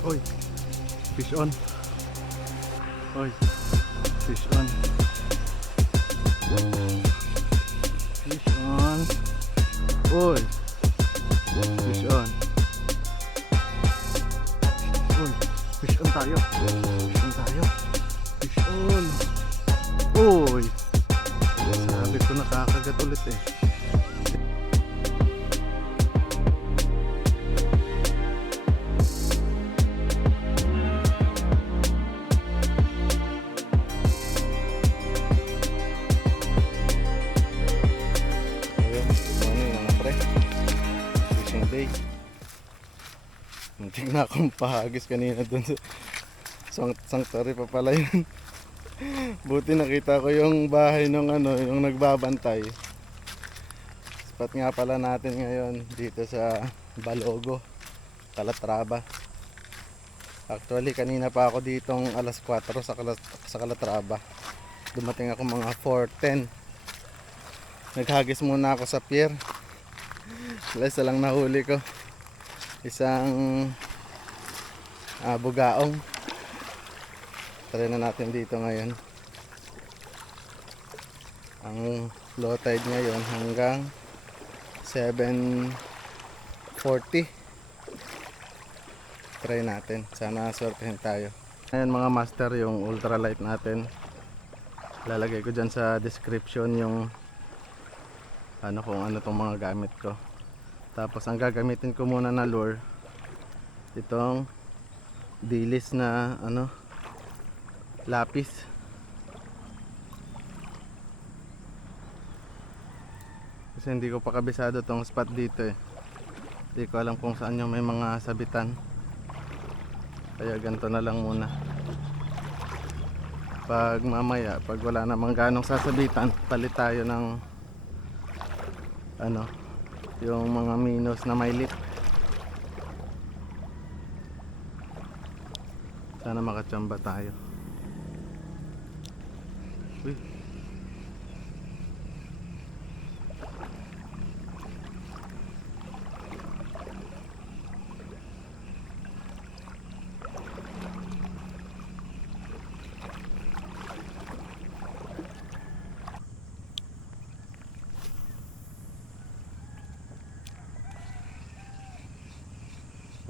Oy, fish on. Oy, fish on. Fish on. Oy, fish on. Oy, fish on tayo. Fish on tayo. Fish on. Oy, sabi ko nakakagat ulit eh. Muntik na akong pahagis kanina dun sa sanctuary pa pala yun. Buti nakita ko yung bahay nung yung nagbabantay. Spot nga pala natin ngayon dito sa Balogo, Calatrava. Actually kanina pa ako ditong alas 4 sa Calatrava. Dumating ako mga 4:10. Naghagis muna ako sa pier. Isa lang nahuli ko. Isang bugaong. Try na natin dito ngayon. Ang low tide ngayon hanggang 7:40. Try natin, sana swertehin tayo. Ayan mga master, yung ultralight natin. Lalagay ko dyan sa description yung kung ano tong mga gamit ko. Tapos ang gagamitin ko muna na lure, itong dilis na lapis. Kasi hindi ko pa kabisado tong spot dito eh. Hindi ko alam kung saan yung may mga sabitan. Kaya ganito na lang muna. Pag mamaya, pag wala namang ganong sasabitan, palit tayo ng yung mga minnows na may lip. Sana makachamba tayo. Uy.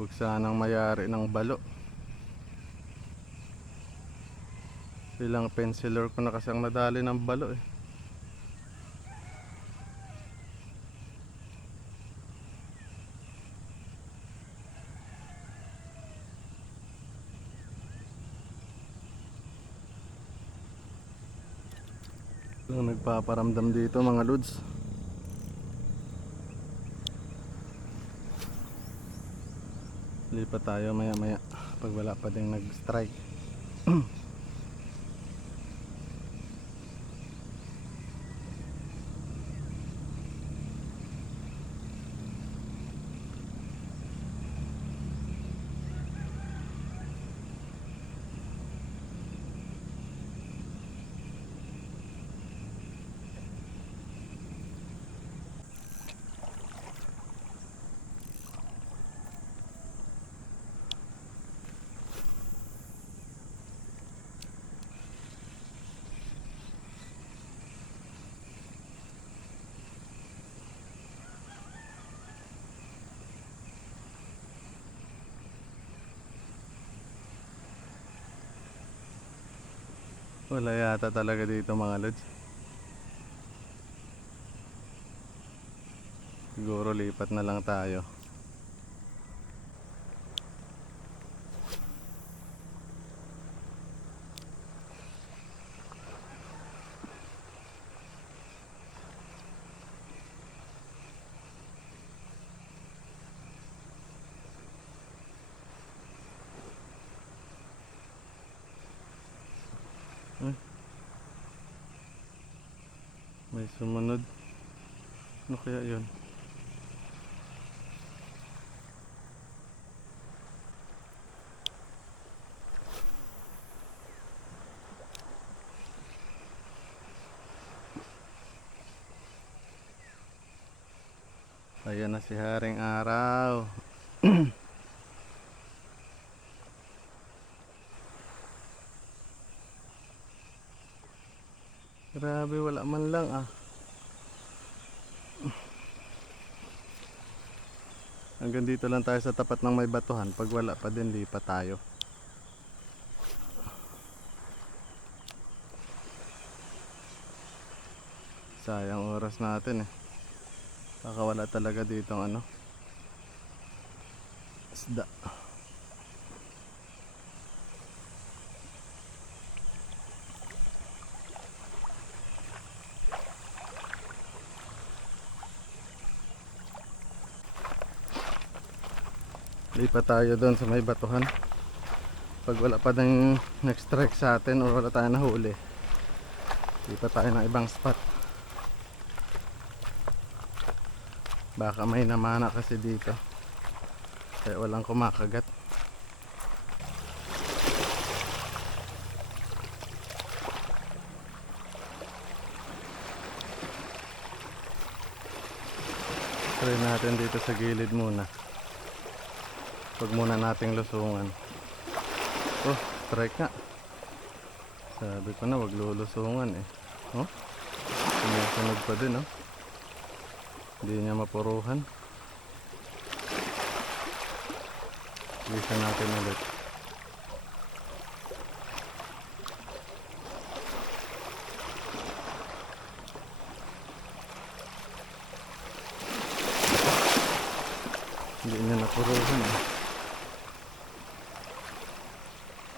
Huwag sanang mayari ng balo. Ilang penciler ko na kasi ang nadali ng balo eh. Lang nagpaparamdam dito mga lods. Lipat tayo maya maya pag wala pa ding nag-strike. Wala yata talaga dito mga lods. Siguro lipat na lang tayo. May sumunod. Ano kaya yun? Ayan na si Haring Araw. Grabe, wala man lang ah. Hanggang dito lang tayo sa tapat ng may batuhan. Pag wala pa din, lipat tayo. Sayang oras natin eh. Baka wala talaga dito ano, isda. Lipat tayo doon sa may batuhan. Pag wala pa ng next strike sa atin o wala tayo nahuli, lipat tayo ng ibang spot. Baka may namana kasi dito, kaya walang kumakagat. Try natin dito sa gilid muna. Huwag muna nating lusungan. Oh, strike nga. Sabi ko na wag lulusungan eh. Oh, sumusunod pa din oh. Hindi niya mapuruhan. Bisa natin ulit. Hindi niya napuruhan eh.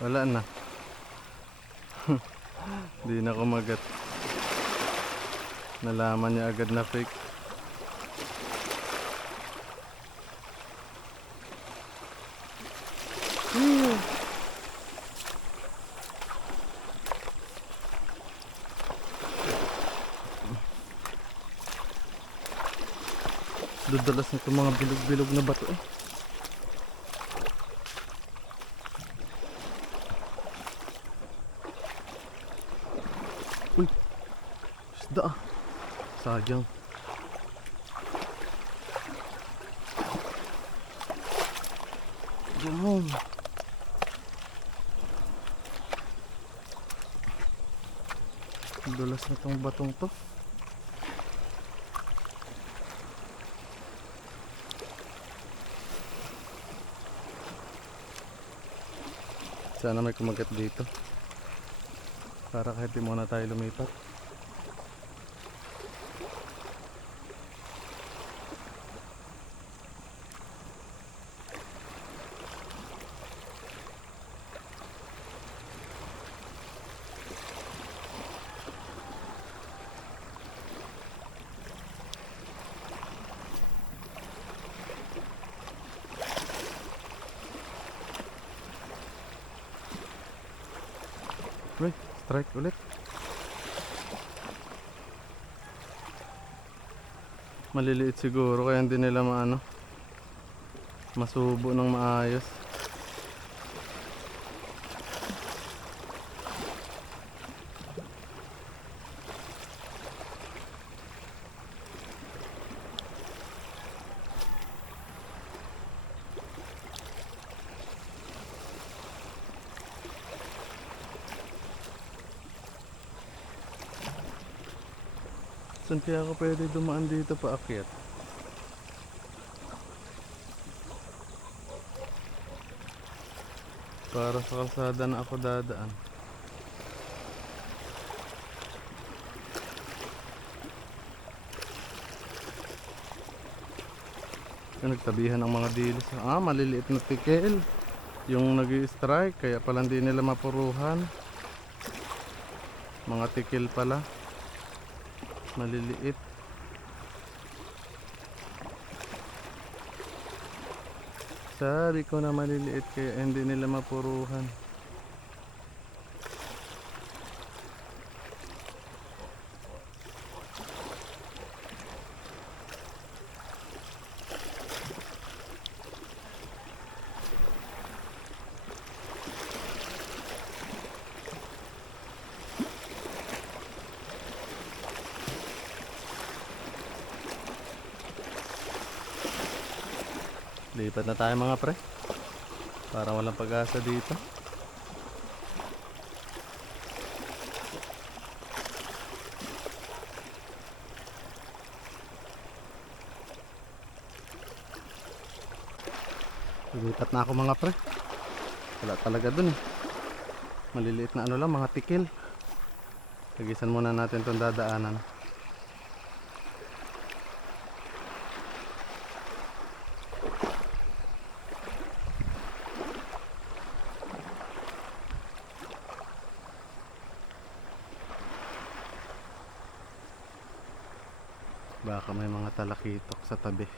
Wala na. Hindi na kumagat. Nalaman niya agad na fake. Dudalas nito mga bilog-bilog na bato eh. Uy, isda ah. Sayang. Yan. Dulas na tong batong to. Sana may kumagat dito para kahit di muna tayo lumipat. Uy, strike ulit. Maliliit siguro kaya hindi nila maano, masubo ng maayos. Saan kaya ako pwede dumaan dito paakyat? Para sa kalsada na ako dadaan. Nagtabihan ng mga dilis. Ah, maliliit na tikel yung nag-i-strike, kaya pala hindi nila mapuruhan. Mga tikel pala, maliliit. Sabi ko na maliliit kaya hindi nila mapuruhan. Lipat na tayo mga pre, para walang pag-asa dito. Lilipat na ako mga pre. Wala talaga dun eh. Maliliit na ano lang, mga tikil. Tagisan muna natin itong dadaanan. Baka may mga talakitok sa tabi.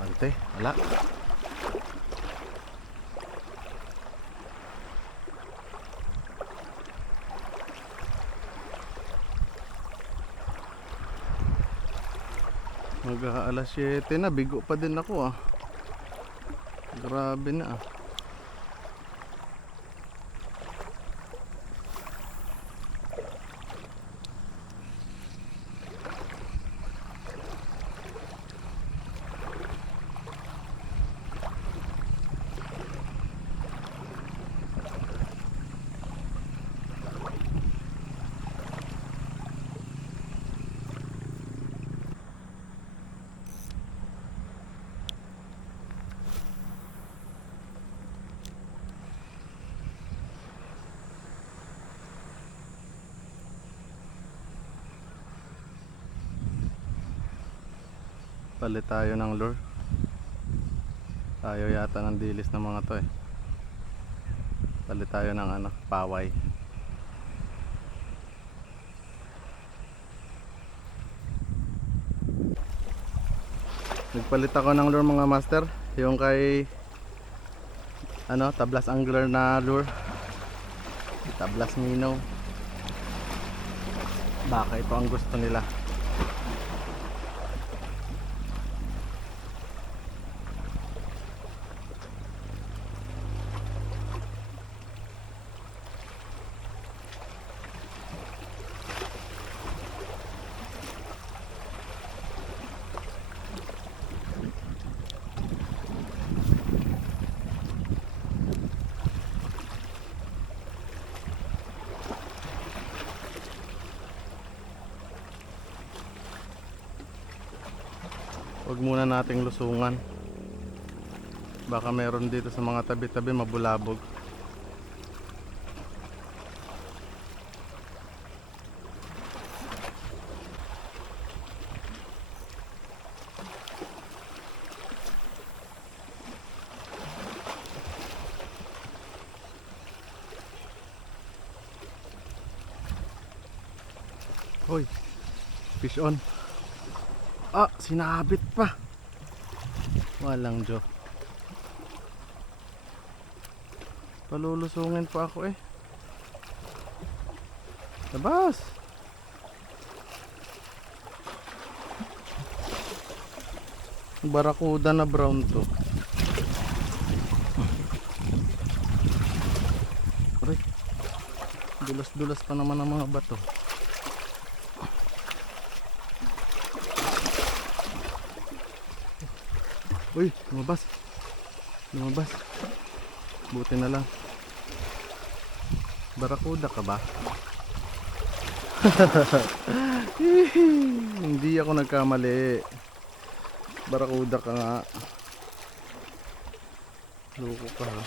Bante, wala. Mag-aalas 7 na, bigo pa din ako ah. Grabe na ah. Palit tayo ng lure. Ayaw yata ng dilis ng mga to eh. Palit tayo ng ano, paway. Nagpalit ako ng lure mga master. Yung kay ano, tablas angler na lure. Tablas minnow. Baka ito ang gusto nila. Huwag muna nating lusungan. Baka meron dito sa mga tabi-tabi mabulabog. Hoy, fish on. Ah, sinabit pa. Walang Diyo. Palulusungin pa ako eh. Labas. Barakuda na brown to. Aray. Dulas-dulas pa naman ang mga bato. Uy, lumabas. Lumabas. Buti na lang. Barakuda ka ba? Hindi ako nagkamali. Barakuda ka nga. Loko ka ha.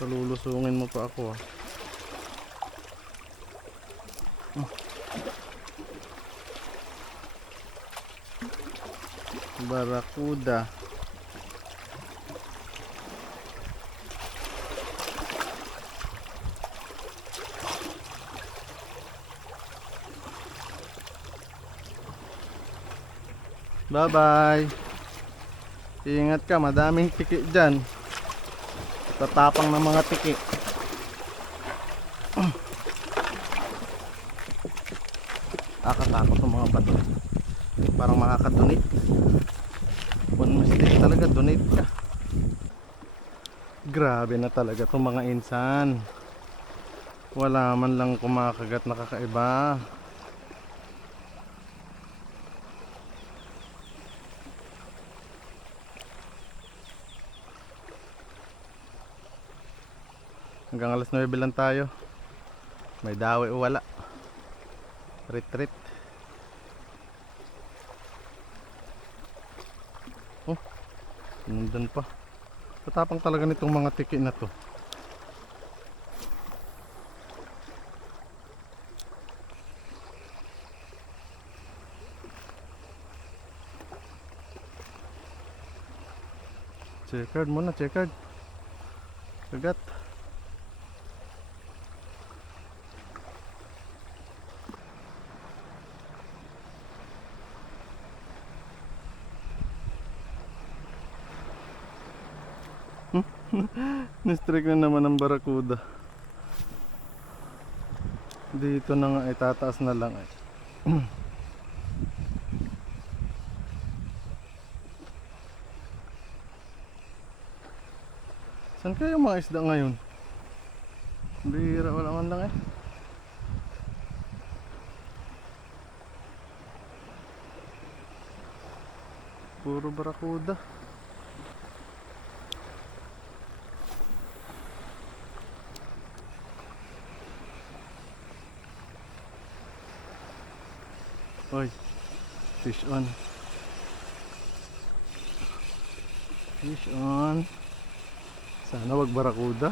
Palulusungin mo pa ako ha. Barakuda. Bye bye. Ingat ka, madaming tiki dyan. Tatapang ng mga tiki. Nakatakot ng mga bato. Parang makakadonate. One mistake talaga, donate ka. Grabe na talaga itong mga insan. Wala man lang kumakagat na kakaiba. Hanggang alas 9 lang tayo. May dawi o wala. Retreat. Oh, nandun pa. Tatapang talaga nitong mga tiki na to. Checkered muna, checkered. Kagat. Ni-strike na naman ang barakuda. Dito na nga ay tataas na lang ay. Saan kayo mga isda ngayon? Bihira, wala man lang eh. Puro barakuda. Oy, fish on. Fish on. Sana wag barakuda.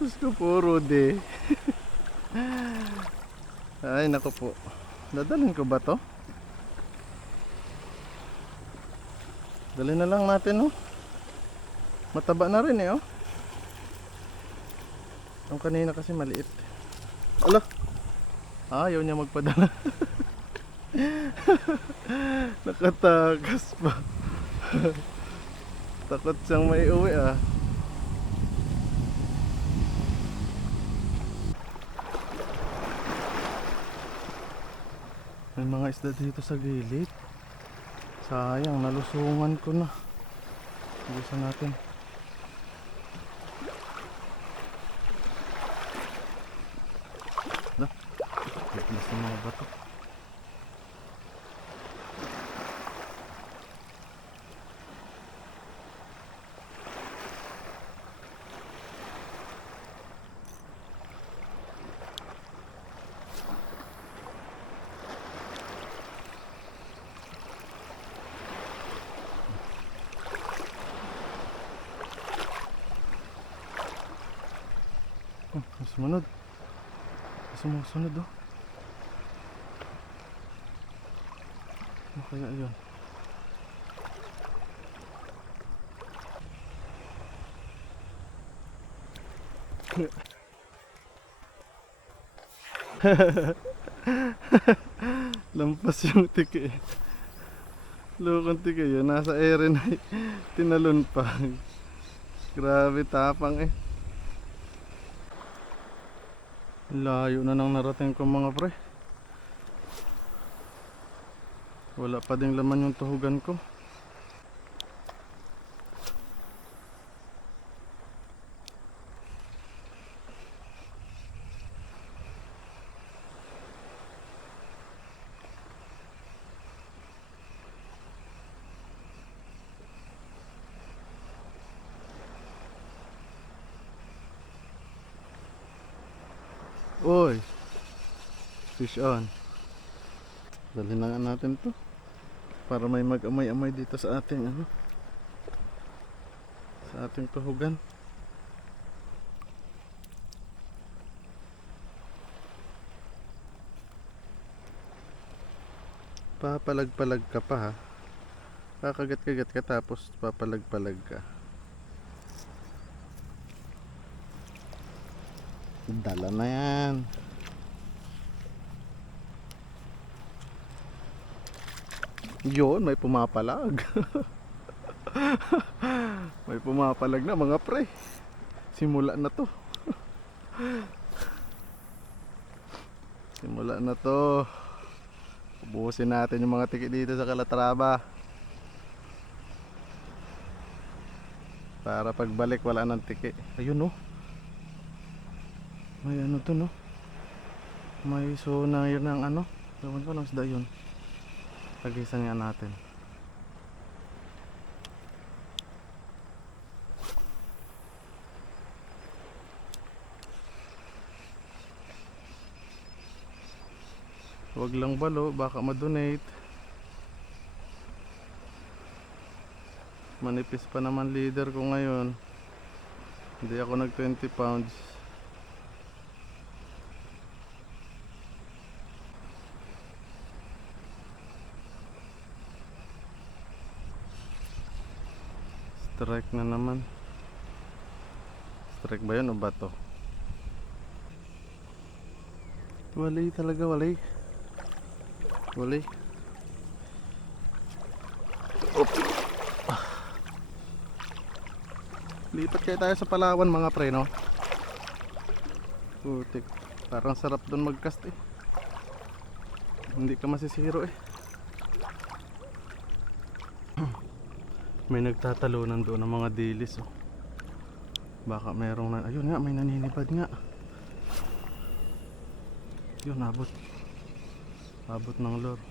Diyos ko, puro de. Ay, naku po. Dadalhin ko ba to? Dalhin na lang natin, oh. Mataba na rin, eh, oh. Ang kanina kasi maliit. Ala! Ayaw niya magpadala. Nakatakas pa. Takot siyang may uwi, ah. May mga isda dito sa gilid. Sayang, nalusungan ko na. Ubusan natin. Hala, naglas ng mga bato. Sumunod. Sumusunod, oh. Ano kaya yun? Lampas yung tiki. Lukong tiki yun. Nasa ere na tinalon pa. Grabe tapang eh. Layo na nang narating ko mga pre. Wala pa ding laman yung tuhugan ko. Oy, fish on. Dalhin na nga natin to para may mag-amay-amay dito sa ating ano, sa ating tuhugan. Papalag-palag ka pa ha. Kakagat-kagat ka tapos papalag-palag ka. Dala na yan. Yun, may pumapalag. May pumapalag na mga pre. Simula na to. Simula na to. Ubusin natin yung mga tiki dito sa Calatrava. Para pagbalik wala nang tiki. Ayun, oh. May ano to, no? May sonar ng ano. Ewan ko lang isda yun. Tagisan nga natin. Wag lang balo, baka ma-donate. Manipis pa naman leader ko ngayon. Hindi ako nag 20 pounds. Strike na naman. Strike ba yun o bato? Walay talaga, walay. Walay. Lipat kayo tayo sa Palawan mga pre, no? Putik. Parang sarap doon mag-cast eh. Hindi ka masisiro eh. May nagtatalunan doon ng mga dilis oh. Baka merong na... Ayun nga, may naninibad nga. Yun, abot. Abot ng lure.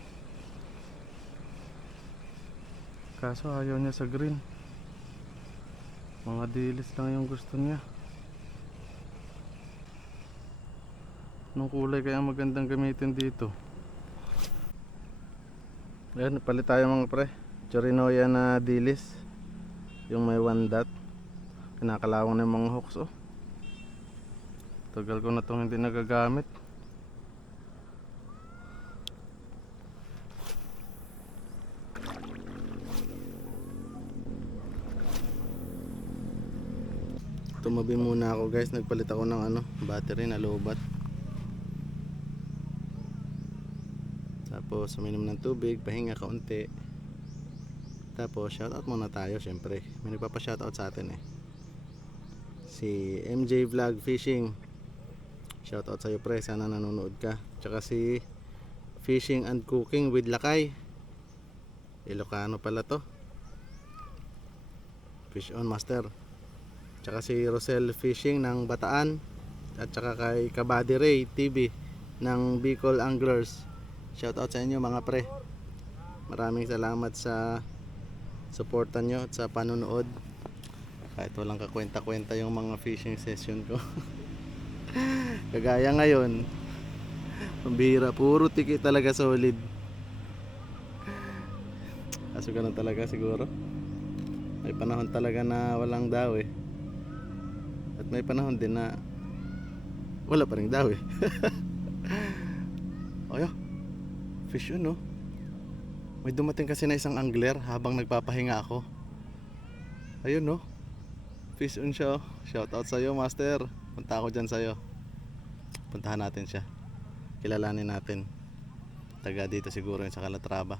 Kaso ayaw niya sa green. Mga dilis lang yung gusto niya. Anong kulay kaya magandang gamitin dito? Ayan, palit tayo mga pre. Chorinoya na dilis. Yung may 1 dot. Kinakalawang na yung mga hooks oh. Tagal ko na itong hindi nagagamit. Tumabi muna ako guys, nagpalit ako ng battery na lowbat. Tapos uminom ng tubig, pahinga kaunti. Tapos shoutout muna tayo syempre. May nagpapa-shoutout sa atin eh. Si MJ Vlog Fishing. Shoutout sa iyo pre, sana nanonood ka. Tsaka si Fishing and Cooking with Lakay. Ilocano pala to. Fish on Master. Tsaka si Rosel Fishing ng Bataan. At tsaka kay Kabady Ray TV ng Bicol Anglers. Shoutout sa inyo mga pre. Maraming salamat sa suporta nyo at sa panonood. Kahit walang kakwenta-kwenta yung mga fishing session ko. Kagaya ngayon, pambihira, puro tiki talaga solid. Kaso ganun talaga siguro. May panahon talaga na walang daw eh. At may panahon din na wala pa rin daw eh. Ayo, fish yun no. May dumating kasi na isang angler habang nagpapahinga ako. Ayun no, fish on siya. Shoutout sa'yo master. Punta ako dyan sa'yo. Puntahan natin siya. Kilalanin natin. Taga dito siguro yun sa Calatrava.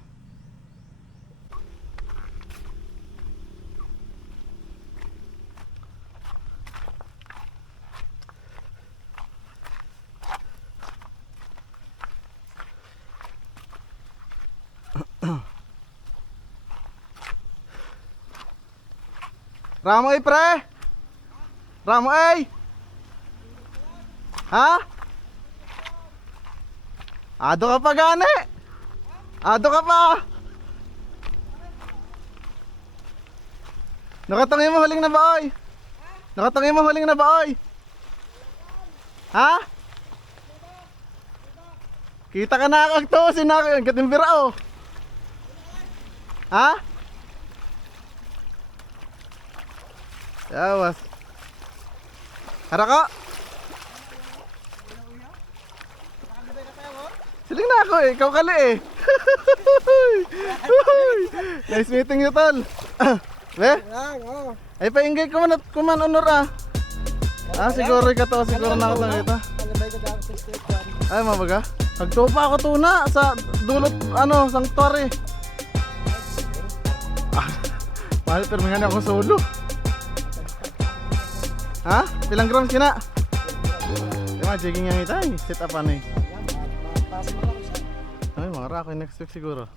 Ramoy pre! Ramoy! Ha? Ado ka pa gani? Ado ka pa? Nakatangi mo huling na ba oy? Nakatangi mo huling na ba oy? Ha? Kita ka na akto sinako katimbira oh. Ha? Yawas. Haraka. Siling na ako eh, ikaw kali eh. Nice meeting you tol. Be? Ay paingay ko man at kuman honor ah. Ah siguro ka to, siguro na ako kita. Ay mabaga. Nagtupa ako tuna sa dulot sanctuary. Mahal termingan ako solo. Ha? Pilang grams kina? Diba, jigging yang itay. Set up ano eh. Ay, mga rako next week siguro.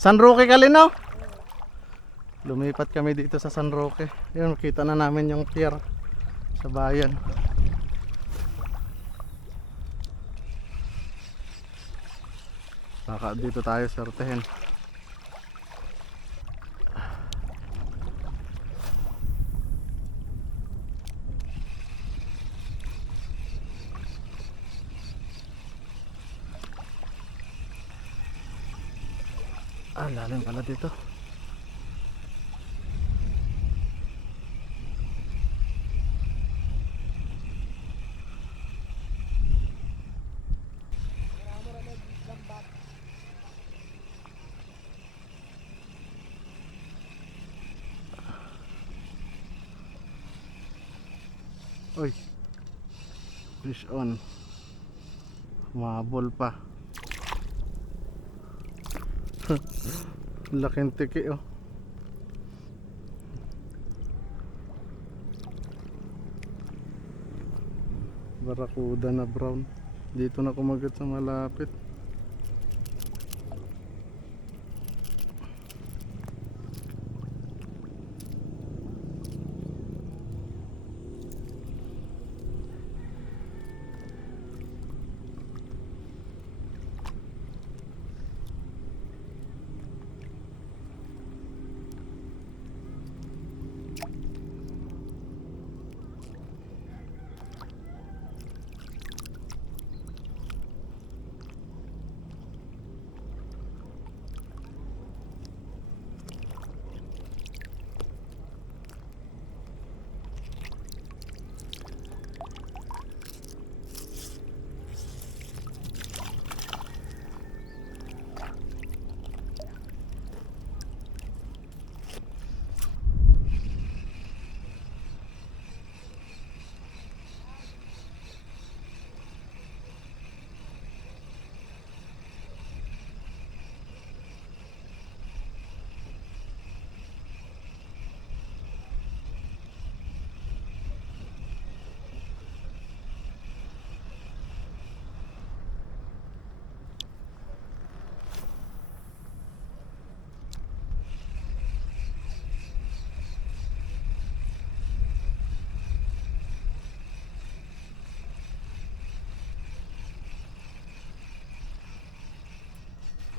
San Roque Calino? Lumipat kami dito sa San Roque. Yun, makita na namin yung pier sa bayan. Baka dito tayo sortehin. Lalim pala dito. Uy, fish on. Mabol pa. Laking tiki oh. Barakuda na brown. Dito na kumagat sa malapit.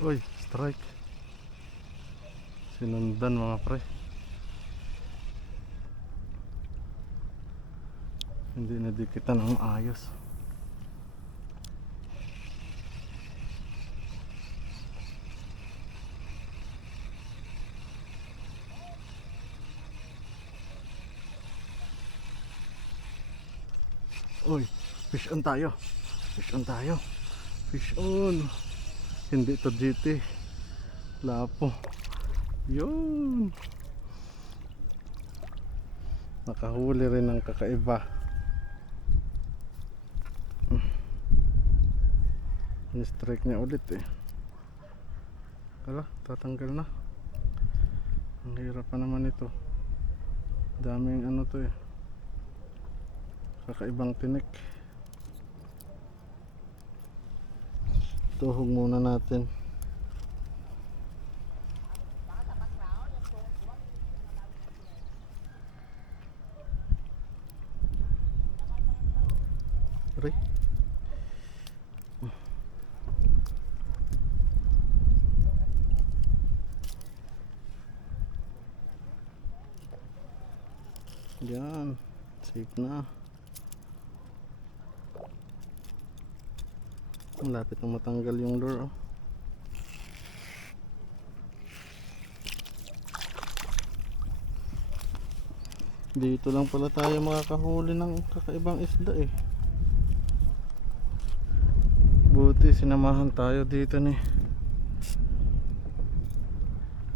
Uy, strike. Sinundan mga pre. Hindi nadikitan ng ayos. Uy, fish on tayo. Fish on tayo. Fish on. Hindi to GT. Lapo. Yun. Nakahuli rin ng kakaiba. Ni-strike niya ulit eh. Ala, tatanggal na. Ang hirap pa naman ito. Daming ano to eh. Kakaibang tinik. Tuhog muna natin. Aray. Yan, safe na. Malapit na matanggal yung lure oh. Dito lang pala tayo makakahuli ng kakaibang isda eh. Buti sinamahan tayo dito ni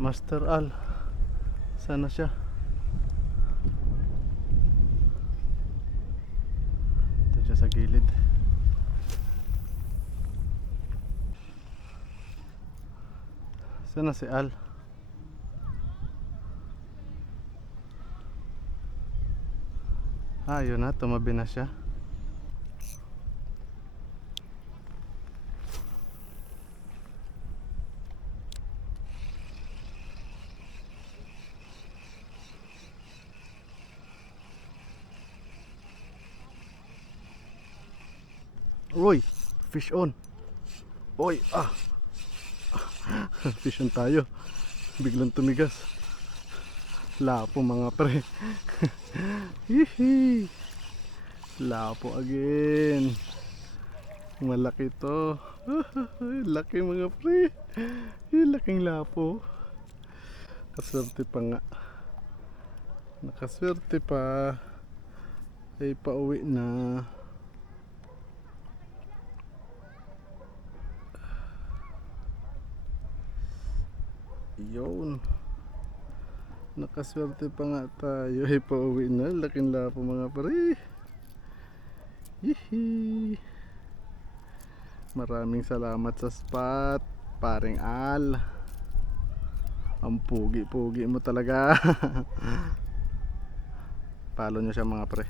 Master Al. Sana siya. Ito siya sa gilid. Sana si Al. Yun na, tumabi na siya. Uy, fish on. Uy, fish on tayo. Biglang tumigas. Lapo mga pre. Hihi. Lapo again. Malaki to. Laki mga pre. Laking lapo. Kaswerte pa nga. Nakaswerte pa. Ay pauwi na. Yun. Nakaswerte pa nga tayo. Ay pauwi na. Laking lapo mga pre. Hihi. Maraming salamat sa spot, paring Al. Ang pugi-pugi mo talaga. Follow nyo siya mga pre.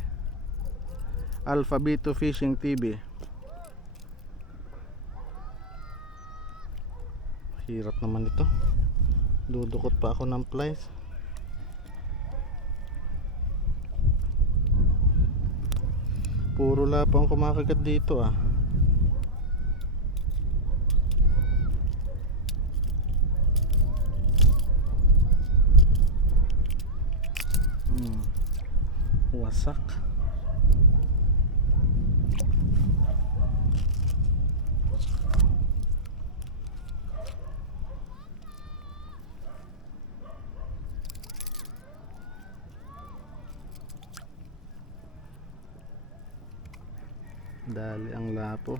Alphabito Fishing TV. Hirap naman ito. Dudukot pa ako ng flies. Puro lapo ang kumakagat dito ah. Wasak. Dali ang lapo.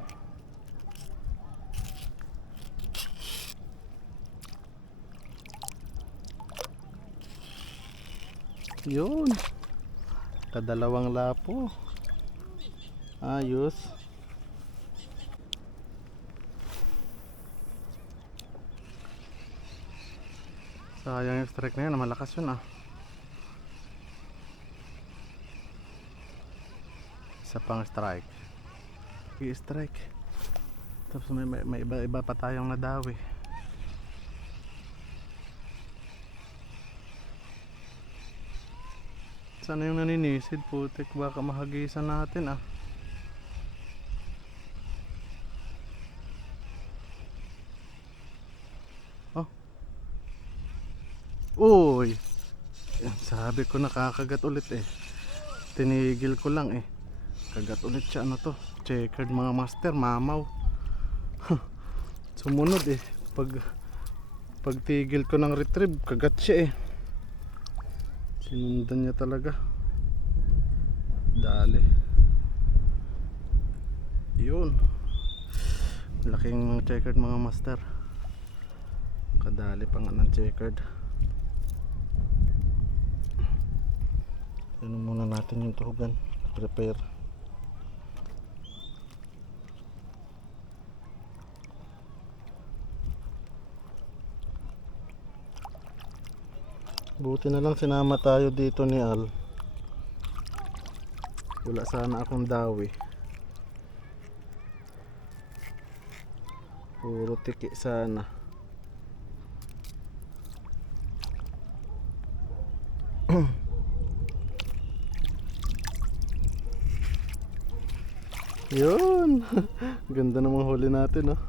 Yun. Kadalawang lapo. Ayos. Sayang yung strike na yan. Malakas yun ah. Isa pang strike. I-strike. Tapos may iba pa tayong nadawi. Sana yung naninisid, putik, baka mahagisan natin ah. Oh. Uy. Sabi ko nakakagat ulit eh. Tinigil ko lang eh. Kagat ulit siya, ano to? Checkered mga master, mamaw. Sumunod eh. Pagtigil ko ng retrieve, kagat siya eh. Sinundan niya talaga. Dali. Yun. Laking checkered mga master. Kadali pa nga ng checkered. Ano muna natin yung tuhugan. Prepare. Buti na lang sinama tayo dito ni Al. Wala sana akong dawi. Puro tiki sana. Yun. Ganda ng mga huli natin, no?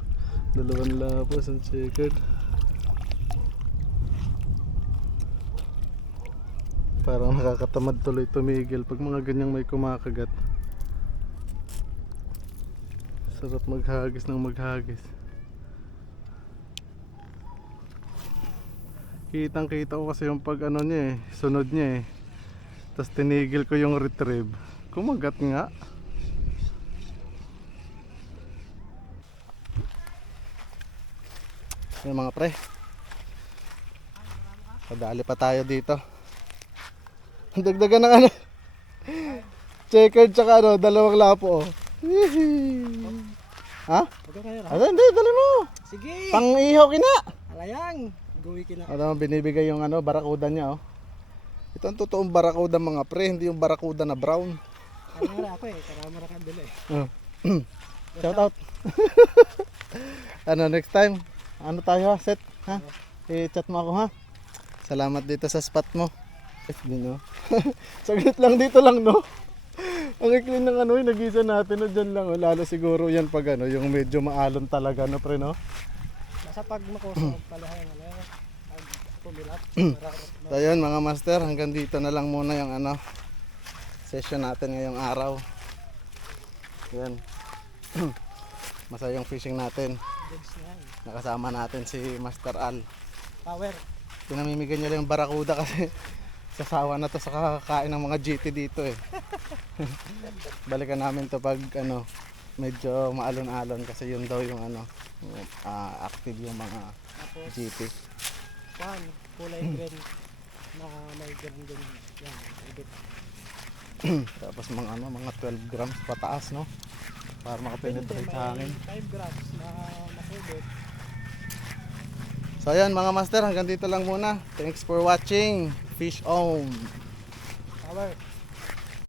Dalawang lapos ang checkered. Parang nakakatamad tuloy tumigil pag mga ganyang may kumakagat. Sarap maghagis ng maghagis. Kitang kita ko kasi yung pag ano niya eh, sunod niya eh. Tapos tinigil ko yung retrieve. Kumagat nga. Yan mga pre. Padali pa tayo dito. Dagdagan ng ano. Checkered tsaka ano, dalawang lapo oh. Ha? Hindi, dali mo. Sige. Pang ihaw kina. Alayang. Guwi kina. Ano, binibigay yung ano, barakuda niya oh. Ito ang totoong barakuda mga pre, hindi yung barakuda na brown. Ano na ako eh, karama na kandila eh. Shout out. Ano, next time, ano tayo ha, set ha? I-chat mo ako ha. Salamat dito sa spot mo. Din, no? Saglit lang dito lang no. Ang ikli ng ano, yung nag-isa natin na dyan lang. Oh. Lalo siguro yan pag ano, yung medyo maalon talaga, no pre, no? Nasa pag makusog pala yan, ano, pag pumilat. So yun mga master, hanggang dito na lang muna yung ano, session natin ngayong araw. Yan. Masayang fishing natin. Goods na yan. Nakasama natin si Master Al. Power. Pinamimigyan niya lang yung barakuda kasi sasawa na to sa kakakain ng mga GT dito eh. Balikan namin to pag ano, medyo maalon-alon kasi yun daw yung ano, active yung mga Tapos, GT. yan, kulay green. Na may green din. Yan, ibit. Tapos mga ano, mga 12 grams pataas, no? Para makapenetrate sa hangin. 5 grams na nakubot. So ayan mga master, hanggang dito lang muna. Thanks for watching. Fish on. Power.